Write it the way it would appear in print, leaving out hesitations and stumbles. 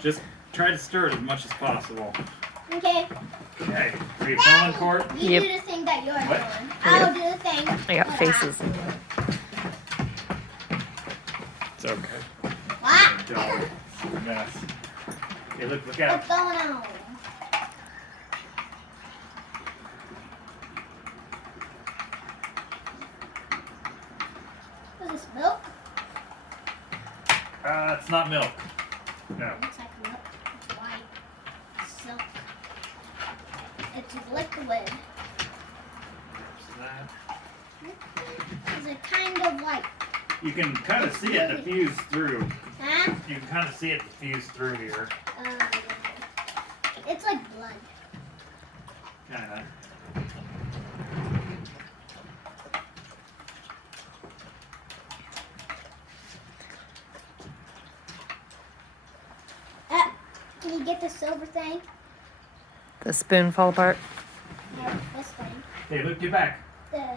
Just try to stir it as much as possible. Okay. Okay. Are you filming, Court? You Yep. do the thing that you're What? doing. I'll do the thing. I got faces. It's okay. What? Dog. It's a mess. Okay, look out. What's going on? Is this milk? It's not milk. No. Looks like milk. It's white. Silk. It's liquid. What's that? It's a kind of like, You can kind of see it diffuse through. huh? You can kind of see it diffuse through here. It's like blood. Kind of. Can you get the silver thing? The spoon fall apart. No, this thing. Hey, look, get back. The